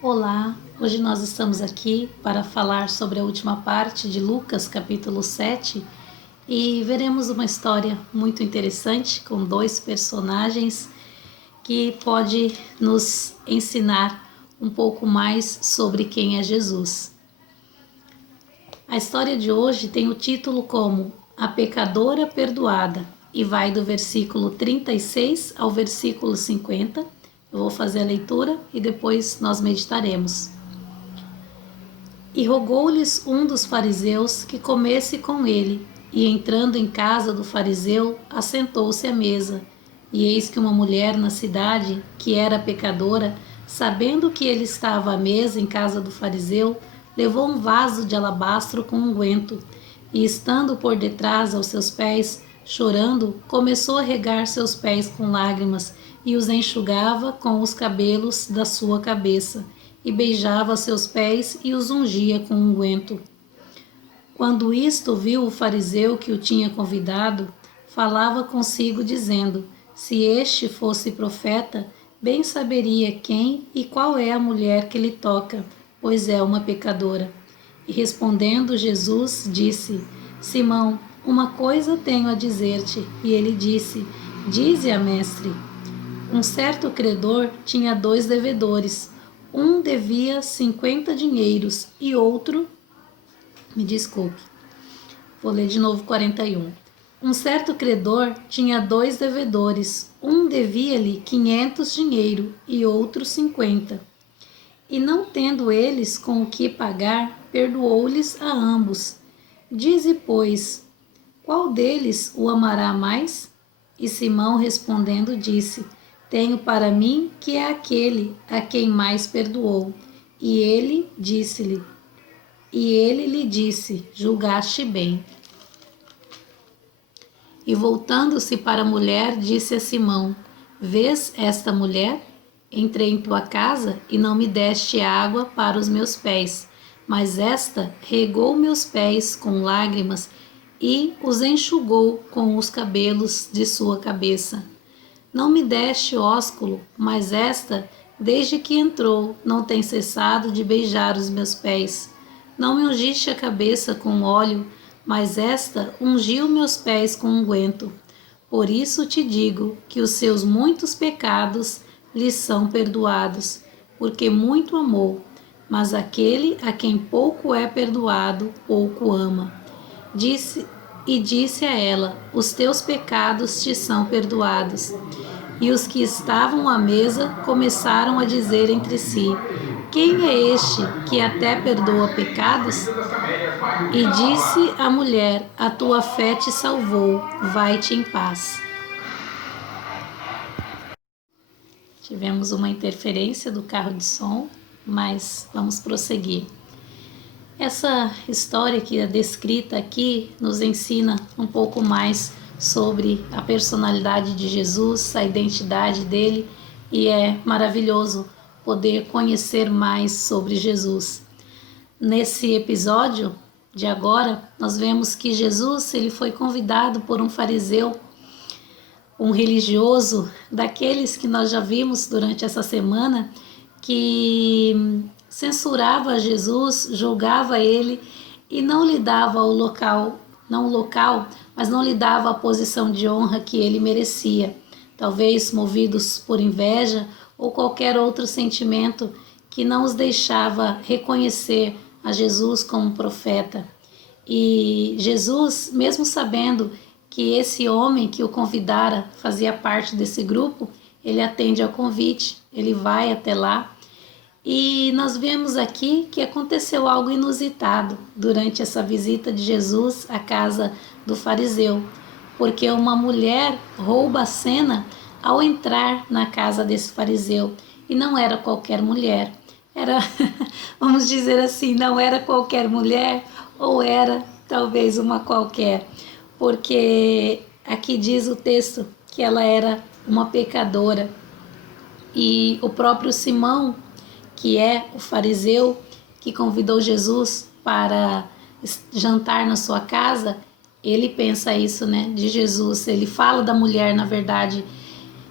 Olá, hoje nós estamos aqui para falar sobre a última parte de Lucas, capítulo 7, e veremos uma história muito interessante com dois personagens que pode nos ensinar um pouco mais sobre quem é Jesus. A história de hoje tem o título como A Pecadora Perdoada e vai do versículo 36 ao versículo 50. Eu vou fazer a leitura e depois nós meditaremos. E rogou-lhes um dos fariseus que comesse com ele, e entrando em casa do fariseu, assentou-se à mesa. E eis que uma mulher na cidade, que era pecadora, sabendo que ele estava à mesa em casa do fariseu, levou um vaso de alabastro com unguento, e estando por detrás aos seus pés, chorando, começou a regar seus pés com lágrimas, e os enxugava com os cabelos da sua cabeça, e beijava seus pés e os ungia com unguento. Quando isto viu o fariseu que o tinha convidado, falava consigo dizendo: se este fosse profeta, bem saberia quem e qual é a mulher que lhe toca, pois é uma pecadora. E respondendo Jesus, disse: Simão, uma coisa tenho a dizer-te. E ele disse: dize-a, mestre. Um certo credor tinha 2 devedores. Um devia 50 dinheiros e outro, vou ler de novo 41. Um certo credor tinha 2 devedores. Um devia-lhe 500 dinheiro e outro 50. E não tendo eles com o que pagar, perdoou-lhes a ambos. Dize, pois, qual deles o amará mais? E Simão respondendo disse: tenho para mim que é aquele a quem mais perdoou. E ele lhe disse: julgaste bem. E voltando-se para a mulher, disse a Simão: vês esta mulher? Entrei em tua casa e não me deste água para os meus pés, mas esta regou meus pés com lágrimas e os enxugou com os cabelos de sua cabeça. Não me deste ósculo, mas esta, desde que entrou, não tem cessado de beijar os meus pés. Não me ungiste a cabeça com óleo, mas esta ungiu meus pés com unguento. Por isso te digo que os seus muitos pecados lhes são perdoados, porque muito amou. Mas aquele a quem pouco é perdoado, pouco ama. Disse a ela: os teus pecados te são perdoados. E os que estavam à mesa começaram a dizer entre si: quem é este que até perdoa pecados? E disse a mulher: a tua fé te salvou, vai-te em paz. Tivemos uma interferência do carro de som, mas vamos prosseguir. Essa história que é descrita aqui nos ensina um pouco mais sobre a personalidade de Jesus, a identidade dele, e é maravilhoso poder conhecer mais sobre Jesus. Nesse episódio de agora, nós vemos que Jesus ele foi convidado por um fariseu, um religioso, daqueles que nós já vimos durante essa semana, que censurava Jesus, julgava ele e não lhe dava mas não lhe dava a posição de honra que ele merecia, talvez movidos por inveja ou qualquer outro sentimento que não os deixava reconhecer a Jesus como profeta. E Jesus, mesmo sabendo que esse homem que o convidara fazia parte desse grupo, ele atende ao convite, ele vai até lá. E nós vemos aqui que aconteceu algo inusitado durante essa visita de Jesus à casa do fariseu, porque uma mulher rouba a cena ao entrar na casa desse fariseu, e não era qualquer mulher, era, vamos dizer assim, não era qualquer mulher, ou era talvez uma qualquer, porque aqui diz o texto que ela era uma pecadora, e o próprio Simão, que é o fariseu que convidou Jesus para jantar na sua casa, ele pensa isso, né, de Jesus. Ele fala da mulher, na verdade,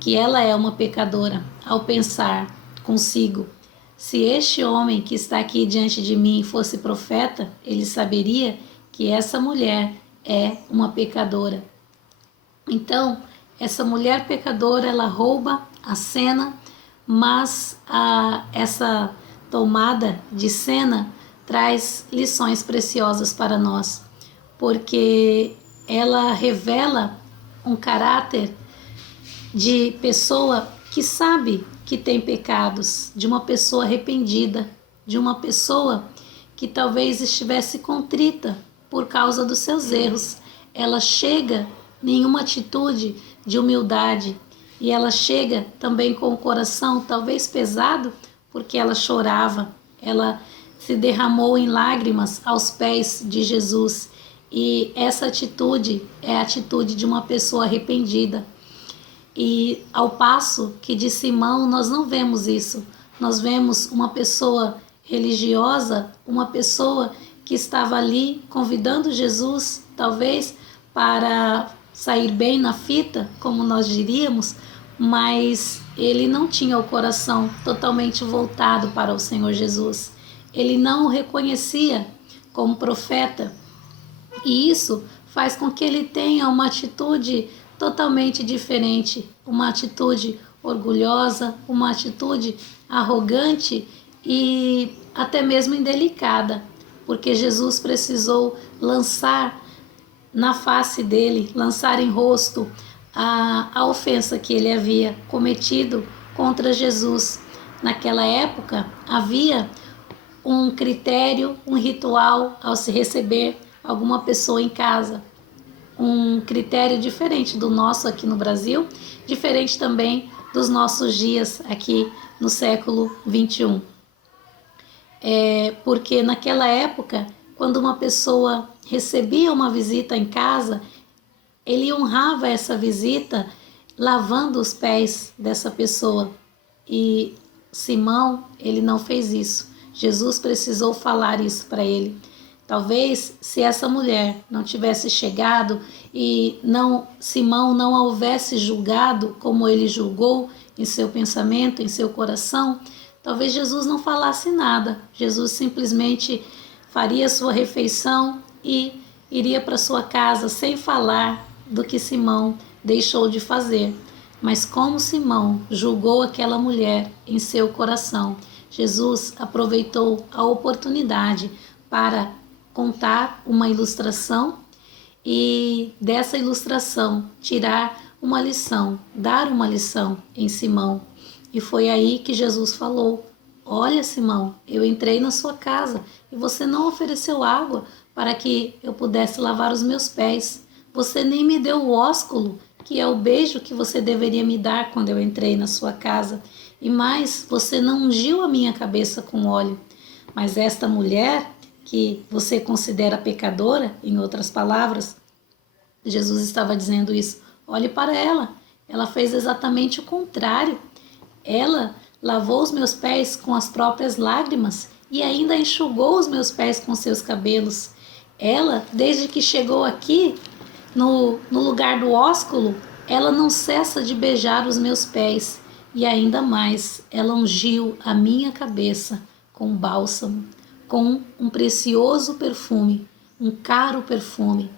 que ela é uma pecadora, ao pensar consigo: Se este homem que está aqui diante de mim fosse profeta, ele saberia que essa mulher é uma pecadora. Então, essa mulher pecadora, ela rouba a cena, mas essa tomada de cena traz lições preciosas para nós, porque ela revela um caráter de pessoa que sabe que tem pecados, de uma pessoa arrependida, de uma pessoa que talvez estivesse contrita por causa dos seus erros. Ela chega em uma atitude de humildade e ela chega também com o coração talvez pesado, porque ela chorava, ela se derramou em lágrimas aos pés de Jesus. E essa atitude é a atitude de uma pessoa arrependida. E ao passo que de Simão nós não vemos isso, nós vemos uma pessoa religiosa, uma pessoa que estava ali convidando Jesus, talvez para sair bem na fita, como nós diríamos, mas ele não tinha o coração totalmente voltado para o Senhor Jesus. Ele não o reconhecia como profeta, e isso faz com que ele tenha uma atitude totalmente diferente, uma atitude orgulhosa, uma atitude arrogante e até mesmo indelicada, porque Jesus precisou lançar na face dele, lançar em rosto a ofensa que ele havia cometido contra Jesus. Naquela época havia um critério, um ritual ao se receber alguma pessoa em casa, um critério diferente do nosso aqui no Brasil, diferente também dos nossos dias aqui no século 21. Porque naquela época, quando uma pessoa recebia uma visita em casa, ele honrava essa visita lavando os pés dessa pessoa. E Simão, ele não fez isso. Jesus precisou falar isso para ele. Talvez se essa mulher não tivesse chegado e Simão não a houvesse julgado como ele julgou em seu pensamento, em seu coração, talvez Jesus não falasse nada. Jesus simplesmente faria sua refeição e iria para sua casa sem falar do que Simão deixou de fazer. Mas como Simão julgou aquela mulher em seu coração, Jesus aproveitou a oportunidade para contar uma ilustração e dessa ilustração tirar uma lição, dar uma lição em Simão. E foi aí que Jesus falou: olha, Simão, eu entrei na sua casa e você não ofereceu água para que eu pudesse lavar os meus pés. Você nem me deu o ósculo, que é o beijo que você deveria me dar quando eu entrei na sua casa. E mais, você não ungiu a minha cabeça com óleo. Mas esta mulher, que você considera pecadora, em outras palavras, Jesus estava dizendo isso, olhe para ela. Ela fez exatamente o contrário. Ela lavou os meus pés com as próprias lágrimas e ainda enxugou os meus pés com seus cabelos. Ela, desde que chegou aqui, no lugar do ósculo, ela não cessa de beijar os meus pés. E ainda mais, ela ungiu a minha cabeça com bálsamo, com um precioso perfume, um caro perfume.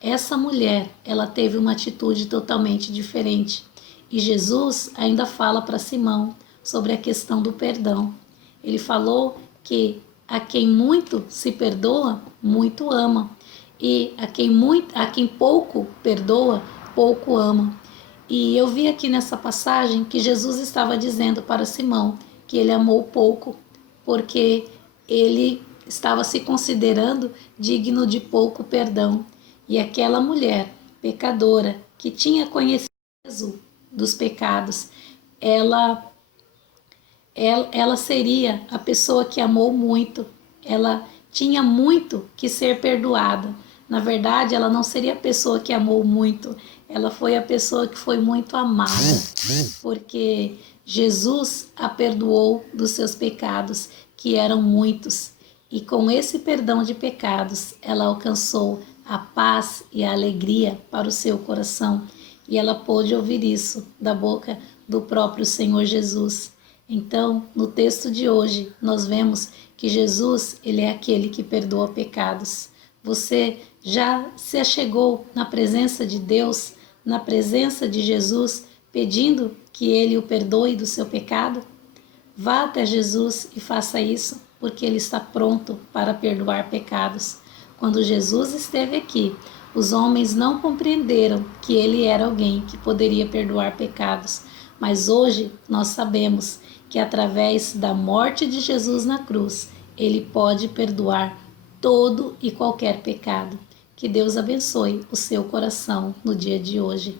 Essa mulher, ela teve uma atitude totalmente diferente. E Jesus ainda fala para Simão sobre a questão do perdão. Ele falou que a quem muito se perdoa, muito ama. E a quem pouco perdoa, pouco ama. E eu vi aqui nessa passagem que Jesus estava dizendo para Simão que ele amou pouco, porque ele estava se considerando digno de pouco perdão. E aquela mulher pecadora que tinha conhecido dos pecados, ela seria a pessoa que amou muito, ela tinha muito que ser perdoada. Na verdade, ela não seria a pessoa que amou muito, ela foi a pessoa que foi muito amada, porque Jesus a perdoou dos seus pecados, que eram muitos. E com esse perdão de pecados, ela alcançou a paz e a alegria para o seu coração. E ela pôde ouvir isso da boca do próprio Senhor Jesus. Então, no texto de hoje, nós vemos que Jesus, ele é aquele que perdoa pecados. Você já se achegou na presença de Deus, na presença de Jesus, pedindo que ele o perdoe do seu pecado? Vá até Jesus e faça isso, porque ele está pronto para perdoar pecados. Quando Jesus esteve aqui, os homens não compreenderam que ele era alguém que poderia perdoar pecados, mas hoje nós sabemos que através da morte de Jesus na cruz, ele pode perdoar todo e qualquer pecado. Que Deus abençoe o seu coração no dia de hoje.